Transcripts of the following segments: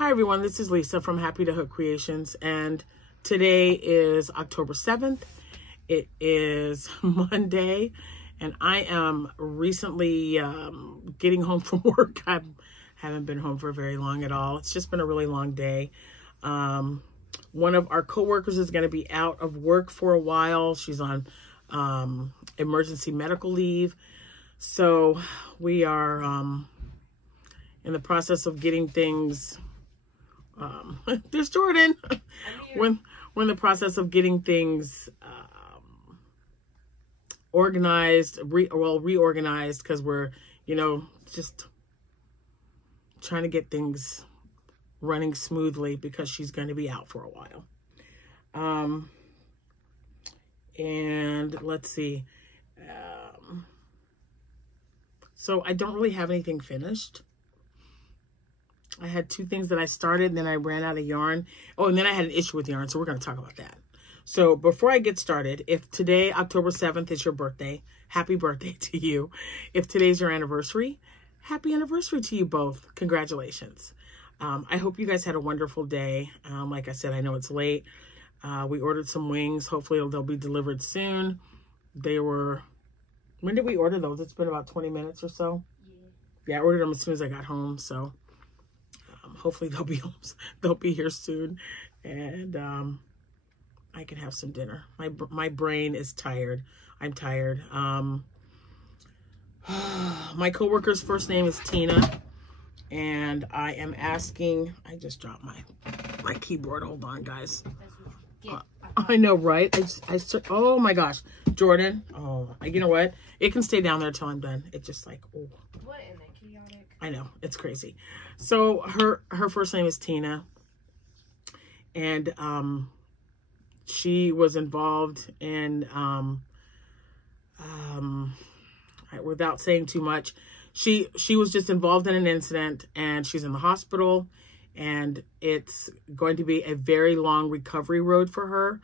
Hi everyone, this is Lisa from Happytohook Creations, and today is October 7th. It is Monday, and I am recently getting home from work. I haven't been home for very long at all. It's just been a really long day. One of our coworkers is going to be out of work for a while. She's on emergency medical leave. So we are in the process of getting things. There's Jordan. We're in the process of getting things organized, reorganized, because we're, just trying to get things running smoothly because she's going to be out for a while. And let's see. So I don't really have anything finished. I had two things that I started, and then I ran out of yarn. Oh, and then I had an issue with yarn, so we're going to talk about that. So before I get started, if today, October 7th, is your birthday, happy birthday to you. If today's your anniversary, happy anniversary to you both. Congratulations. I hope you guys had a wonderful day. Like I said, I know it's late. We ordered some wings. Hopefully they'll be delivered soon. When did we order those? It's been about 20 minutes or so. Yeah, I ordered them as soon as I got home, so hopefully they'll be here soon, and I can have some dinner. My brain is tired. I'm tired. My coworker's first name is Tina, and I am asking. I just dropped my keyboard. Hold on, guys. I know, right? Oh my gosh, Jordan. Oh, you know what? It can stay down there till I'm done. It's just like, oh. What in the chaotic? I know, it's crazy. So her first name is Tina, and she was involved in without saying too much, she was just involved in an incident, and she's in the hospital, and it's going to be a very long recovery road for her.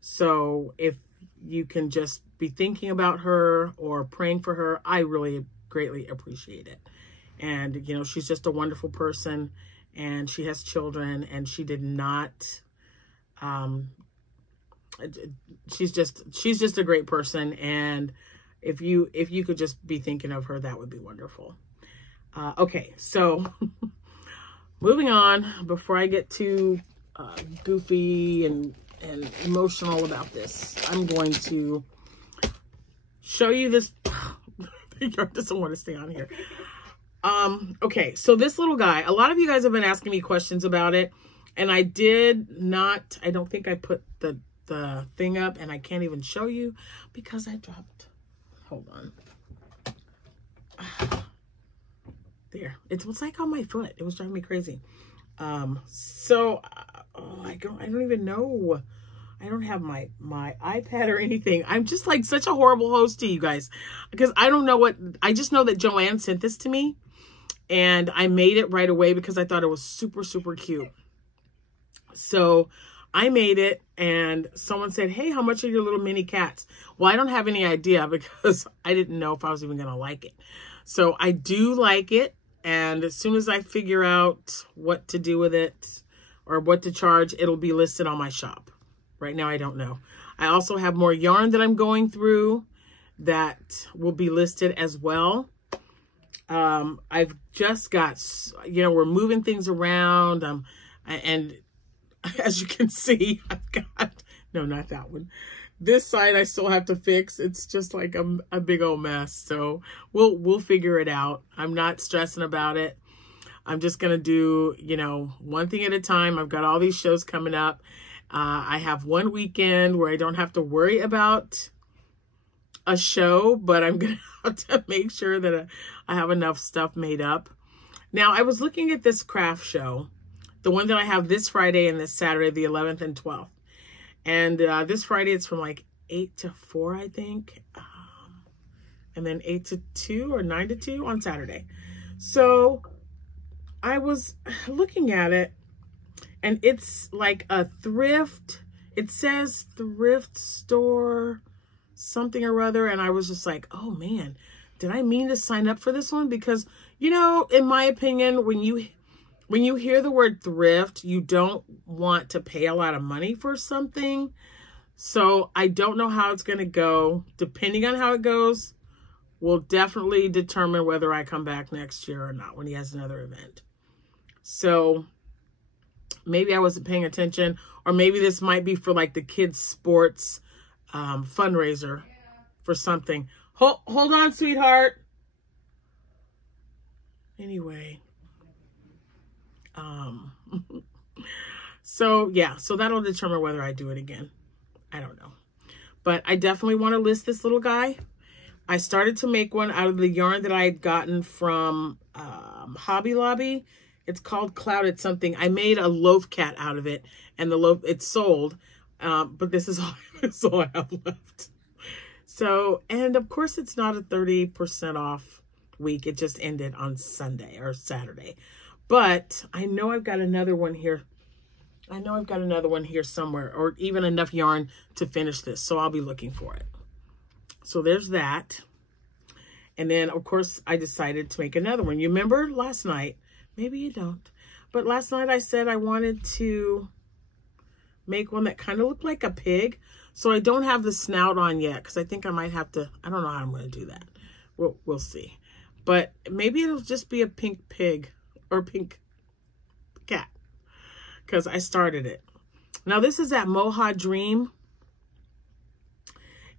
So if you can just be thinking about her or praying for her, I really greatly appreciate it. And, she's just a wonderful person, and she has children, and she did not, she's just a great person. And if you could just be thinking of her, that would be wonderful. Okay, so moving on, before I get too goofy and emotional about this, I'm going to show you this. The yarn doesn't want to stay on here. Okay, so this little guy, a lot of you guys have been asking me questions about it, and I don't think I put the thing up, and I can't even show you because I dropped, hold on. There, it was like on my foot. It was driving me crazy. So, I don't even know. I don't have my iPad or anything. I'm just like such a horrible host to you guys, because I don't know I just know that Joanne sent this to me, and I made it right away because I thought it was super, super cute. So I made it, and someone said, hey, how much are your little mini cats? Well, I don't have any idea because I didn't know if I was even going to like it. So I do like it. And as soon as I figure out what to do with it or what to charge, it'll be listed on my shop. Right now, I don't know. I also have more yarn that I'm going through that will be listed as well. I've just got, we're moving things around. And as you can see, I've got, no, not that one. This side I still have to fix. It's just like a big old mess. So we'll figure it out. I'm not stressing about it. I'm just going to do, one thing at a time. I've got all these shows coming up. I have one weekend where I don't have to worry about a show, but I'm going to have to make sure that I have enough stuff made up. Now, I was looking at this craft show, the one that I have this Friday and this Saturday, the 11th and 12th. And this Friday, it's from like 8 to 4, I think. And then 8 to 2 or 9 to 2 on Saturday. So I was looking at it, and it's like a thrift. It says thrift store something or other. And I was just like, oh man, did I mean to sign up for this one? Because, in my opinion, when you hear the word thrift, you don't want to pay a lot of money for something. So I don't know how it's going to go. Depending on how it goes, will definitely determine whether I come back next year or not when he has another event. So maybe I wasn't paying attention, or maybe this might be for like the kids' sports fundraiser for something. Hold on, sweetheart. Anyway. So yeah, so that'll determine whether I do it again. I don't know. But I definitely want to list this little guy. I started to make one out of the yarn that I had gotten from Hobby Lobby. It's called Clouded something. I made a loaf cat out of it, and the loaf, it's sold. But this is all I have left. So, and of course it's not a 30% off week. It just ended on Sunday or Saturday. But I know I've got another one here. I know I've got another one here somewhere, or even enough yarn to finish this. So I'll be looking for it. So there's that. And then, of course, I decided to make another one. You remember last night? Maybe you don't. But last night I said I wanted to make one that kind of looked like a pig. So I don't have the snout on yet, because I think I might have to. I don't know how I'm going to do that. We'll see. But maybe it'll just be a pink pig or pink cat, because I started it. Now this is that Moha Dream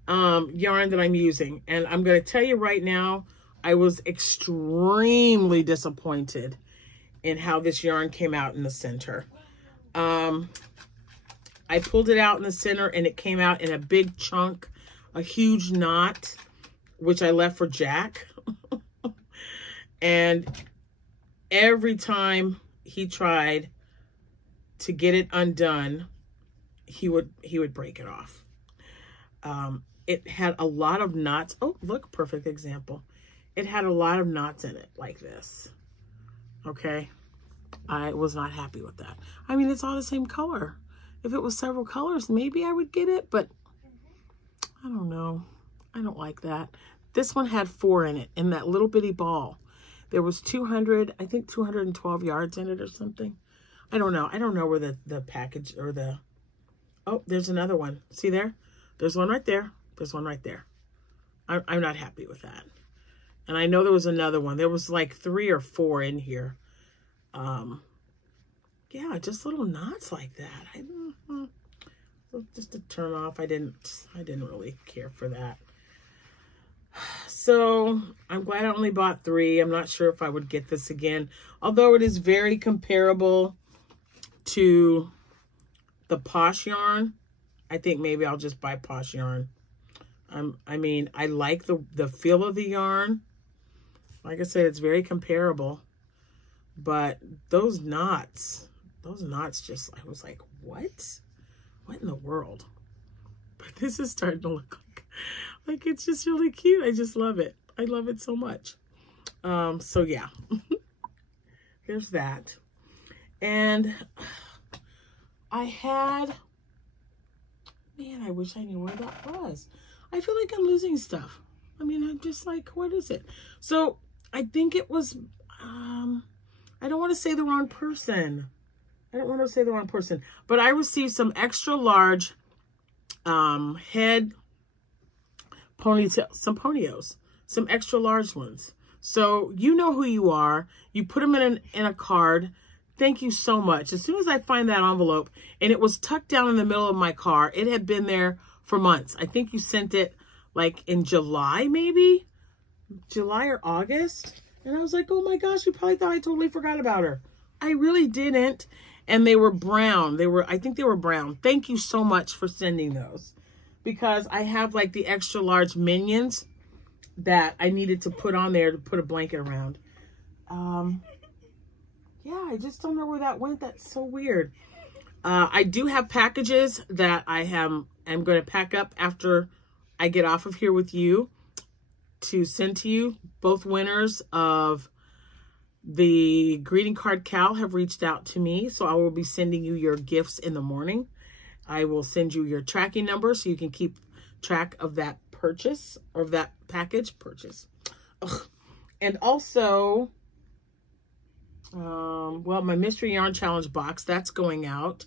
yarn that I'm using, and I'm going to tell you right now, I was extremely disappointed in how this yarn came out in the center. I pulled it out in the center and it came out in a big chunk, a huge knot, which I left for Jack. And every time he tried to get it undone, he would break it off. It had a lot of knots. Oh, look, perfect example. It had a lot of knots in it like this. Okay. I was not happy with that. I mean, it's all the same color. If it was several colors, maybe I would get it, but I don't know. I don't like that. This one had 4 in it, in that little bitty ball. There was 200, I think 212 yards in it or something. I don't know. I don't know where the package or the... Oh, there's another one. See there? There's one right there. There's one right there. I'm not happy with that. And I know there was another one. There was like 3 or 4 in here. Yeah, just little knots like that. Just to turn off. I didn't really care for that. So I'm glad I only bought 3. I'm not sure if I would get this again, although it is very comparable to the Posh yarn. I think maybe I'll just buy Posh yarn. I mean, I like the feel of the yarn. Like I said, it's very comparable, but those knots just, I was like, what in the world? But this is starting to look like it's just really cute. I just love it. I love it so much. So yeah, there's that. And I had, man, I wish I knew where that was. I feel like I'm losing stuff. I mean, I'm just like, what is it? So I think it was, I don't want to say the wrong person. But I received some extra large head ponytail, some ponios, some extra large ones. So you know who you are. You put them in a card. Thank you so much. As soon as I find that envelope, and it was tucked down in the middle of my car, it had been there for months. I think you sent it like in July, maybe July or August. And I was like, oh my gosh, you probably thought I totally forgot about her. I really didn't. And they were brown. I think they were brown. Thank you so much for sending those, because I have like the extra large minions that I needed to put on there to put a blanket around. Yeah, I just don't know where that went. That's so weird. I do have packages that I'm going to pack up after I get off of here with you to send to you. Both winners of the greeting card Cal have reached out to me, so I will be sending you your gifts in the morning. I will send you your tracking number so you can keep track of that purchase, or that package purchase. Ugh. And also, Well, my mystery yarn challenge box, that's going out.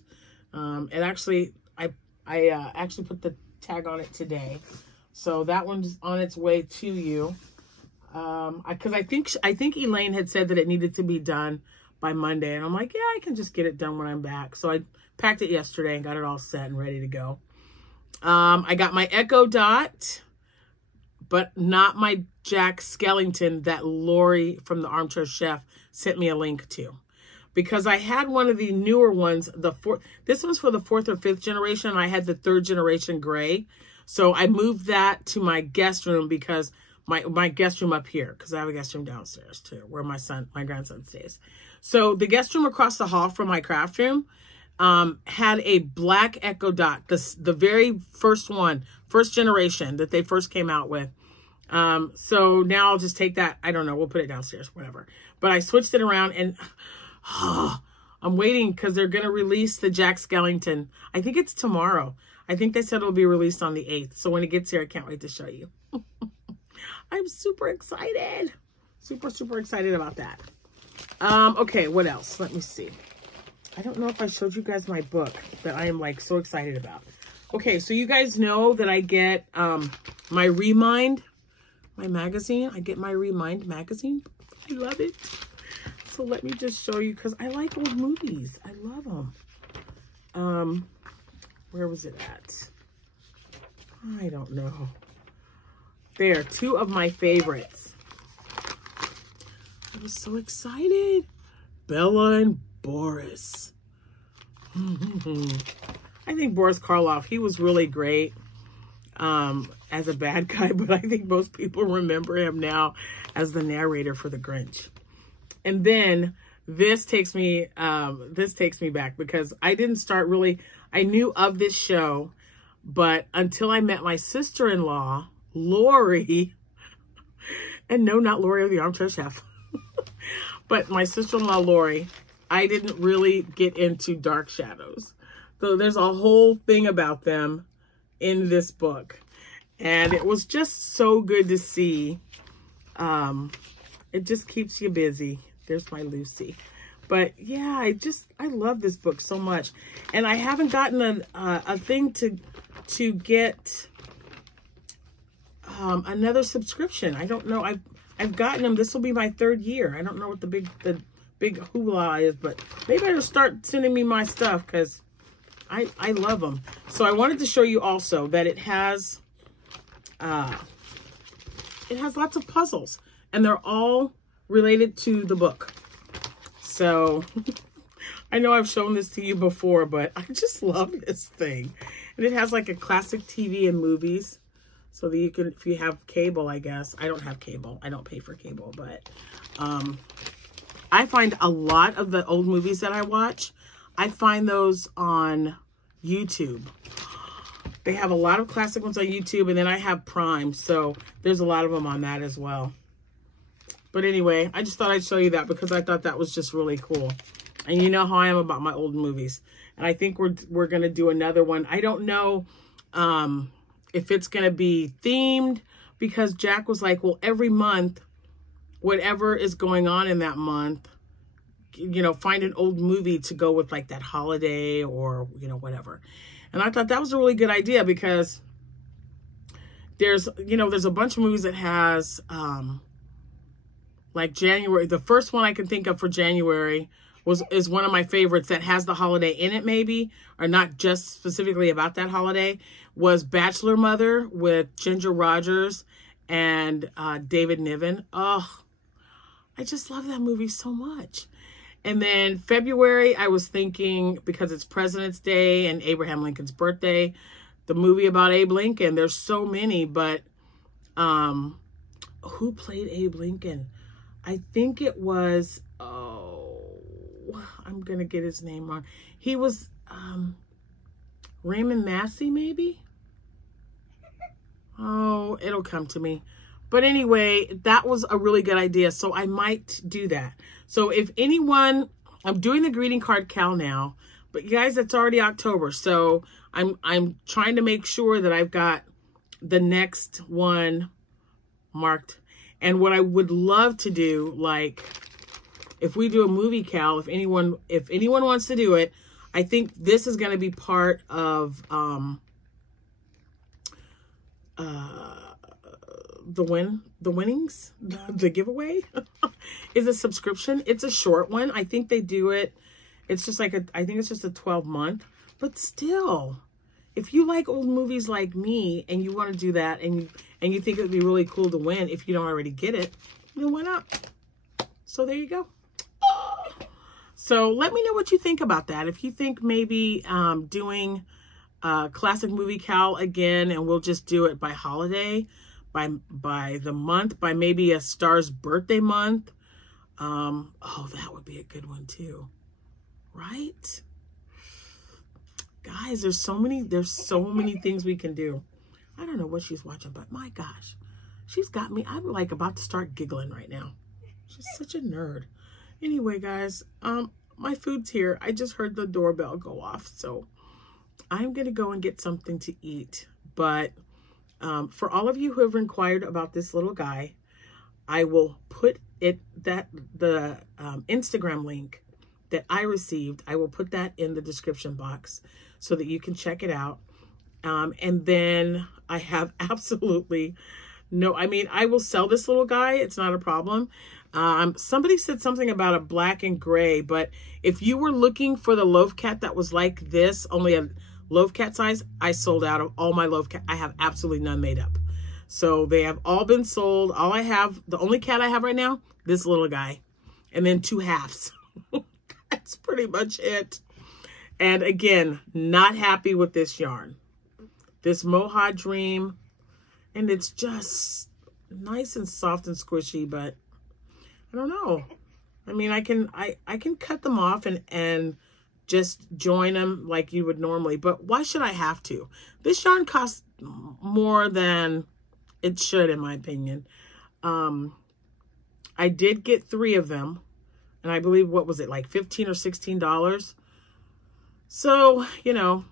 And actually, I actually put the tag on it today. So that one's on its way to you. Because I think Elaine had said that it needed to be done by Monday. And I'm like, yeah, I can just get it done when I'm back. So I packed it yesterday and got it all set and ready to go. I got my Echo Dot, but not my Jack Skellington that Lori from the Armchair Chef sent me a link to. Because I had one of the newer ones, this one's for the 4th or 5th generation, and I had the 3rd generation gray. So I moved that to my guest room because my guest room up here, because I have a guest room downstairs too, where my grandson stays. So the guest room across the hall from my craft room had a black Echo Dot, the very first one, 1st generation that they first came out with. So now I'll just take that. I don't know. We'll put it downstairs, whatever. But I switched it around and I'm waiting because they're going to release the Jack Skellington. I think it's tomorrow. I think they said it'll be released on the 8th. So when it gets here, I can't wait to show you. I'm super excited. Super, super excited about that. Okay, what else? Let me see. I don't know if I showed you guys my book that I am like so excited about. Okay, so you guys know that I get my Remind, my magazine. I get my Remind magazine. I love it. So let me just show you, because I like old movies. I love them. Where was it at? I don't know. There, 2 of my favorites. I was so excited. Bella and Boris. I think Boris Karloff, he was really great as a bad guy, but I think most people remember him now as the narrator for The Grinch. And then this takes me back, because I didn't start really, I knew of this show, but until I met my sister-in-law, Lori, and no, not Lori of the Armchair Chef, but my sister-in-law, Lori, I didn't really get into Dark Shadows. So there's a whole thing about them in this book. And it was just so good to see. It just keeps you busy. There's my Lucy. But yeah, I love this book so much. And I haven't gotten a thing to get another subscription. I don't know. I've gotten them. This will be my 3rd year. I don't know what the big hoopla is, but they better start sending me my stuff, because I love them. So I wanted to show you also that it has lots of puzzles, and they're all related to the book. So I know I've shown this to you before, but I just love this thing. And it has like a classic TV and movies, so that you can, if you have cable, I guess. I don't have cable. I don't pay for cable, but I find a lot of the old movies that I watch, I find those on YouTube. They have a lot of classic ones on YouTube, and then I have Prime, so there's a lot of them on that as well. But anyway, I just thought I'd show you that, because I thought that was just really cool. And you know how I am about my old movies. And I think we're going to do another one. I don't know if it's going to be themed, because Jack was like, well, every month, whatever is going on in that month, you know, find an old movie to go with like that holiday or, you know, whatever. And I thought that was a really good idea, because there's a bunch of movies that has, like January, the first one I can think of for January is one of my favorites that has the holiday in it, maybe, or not just specifically about that holiday, was Bachelor Mother with Ginger Rogers and David Niven. Oh, I just love that movie so much. And then February, I was thinking, because it's President's Day and Abraham Lincoln's birthday, the movie about Abe Lincoln. There's so many, but who played Abe Lincoln? I think it was, I'm going to get his name wrong. He was Raymond Massey, maybe? Oh, it'll come to me. But anyway, that was a really good idea. So I might do that. So if anyone, I'm doing the greeting card cal now, but you guys, it's already October. So I'm trying to make sure that I've got the next one marked. And what I would love to do, like, if we do a movie cal, if anyone wants to do it, I think this is going to be part of the winnings, the giveaway is a subscription. It's a short one. I think they do it. It's just like I think it's just a 12-month, but still, if you like old movies like me and you want to do that and you think it would be really cool to win if you don't already get it, then why not? So there you go. So let me know what you think about that. If you think maybe doing classic movie cal again, and we'll just do it by holiday, by the month, by maybe a star's birthday month. Oh, that would be a good one too, right? Guys, there's so many things we can do. I don't know what she's watching, but my gosh, she's got me. I'm like about to start giggling right now. She's such a nerd. Anyway, guys, my food's here. I just heard the doorbell go off, so I'm gonna go and get something to eat. But for all of you who have inquired about this little guy, I will put the Instagram link that I received. I will put that in the description box so that you can check it out. And then I have absolutely no, I mean, I will sell this little guy. It's not a problem. Somebody said something about a black and gray, but if you were looking for the loaf cat that was like this, only a loaf cat size, I sold out of all my loaf cat. I have absolutely none made up. So they have all been sold. All I have, the only cat I have right now, this little guy, and then 2 halves. That's pretty much it. And again, not happy with this yarn, this Moha Dream. And it's just nice and soft and squishy, but I don't know. I mean, I can cut them off and just join them like you would normally, but why should I have to? This yarn costs more than it should, in my opinion. I did get 3 of them, and I believe, what was it, like $15 or $16? So, you know,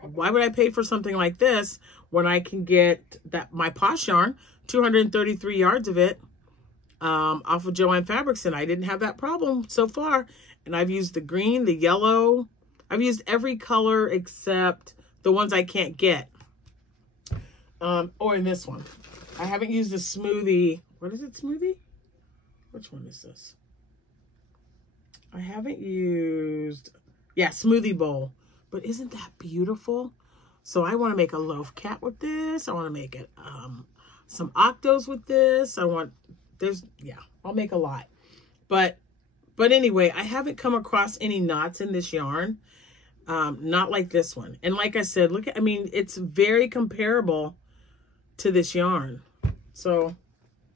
why would I pay for something like this when I can get my Posh yarn, 233 yards of it, off of Joann Fabrics, and I didn't have that problem so far. And I've used the green, the yellow. I've used every color except the ones I can't get. Or in this one. I haven't used the smoothie. What is it, smoothie? Which one is this? I haven't used, yeah, smoothie bowl. But isn't that beautiful? So I want to make a loaf cat with this. I want to make it some octos with this. I'll make a lot. But anyway, I haven't come across any knots in this yarn. Not like this one. And like I said, I mean, it's very comparable to this yarn. So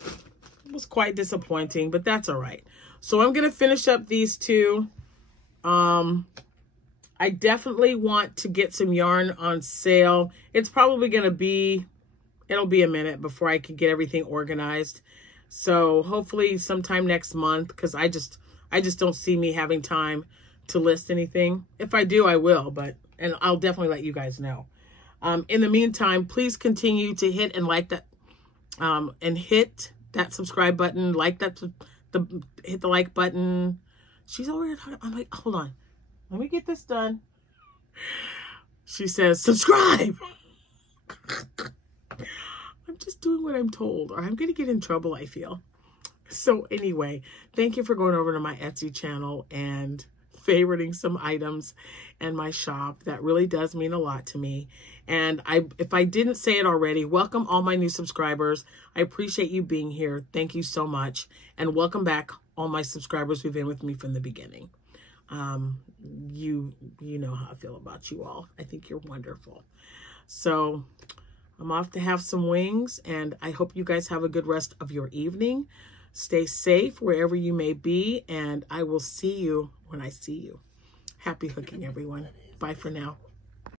it was quite disappointing, but that's all right. So I'm going to finish up these 2. I definitely want to get some yarn on sale. It's probably going to be, it'll be a minute before I can get everything organized. So hopefully sometime next month, because I just don't see me having time to list anything. If I do, I will, and I'll definitely let you guys know. In the meantime, please continue to hit and like that, and hit that subscribe button, hit the like button. She's over here talking. I'm like, hold on. Let me get this done. She says, subscribe. I'm just doing what I'm told, or I'm going to get in trouble, I feel. So anyway, thank you for going over to my Etsy channel and favoriting some items and my shop. That really does mean a lot to me. And if I didn't say it already, welcome all my new subscribers. I appreciate you being here. Thank you so much. And welcome back all my subscribers who've been with me from the beginning. You know how I feel about you all. I think you're wonderful. So I'm off to have some wings, and I hope you guys have a good rest of your evening. Stay safe wherever you may be, and I will see you when I see you. Happy hooking, everyone. Bye for now.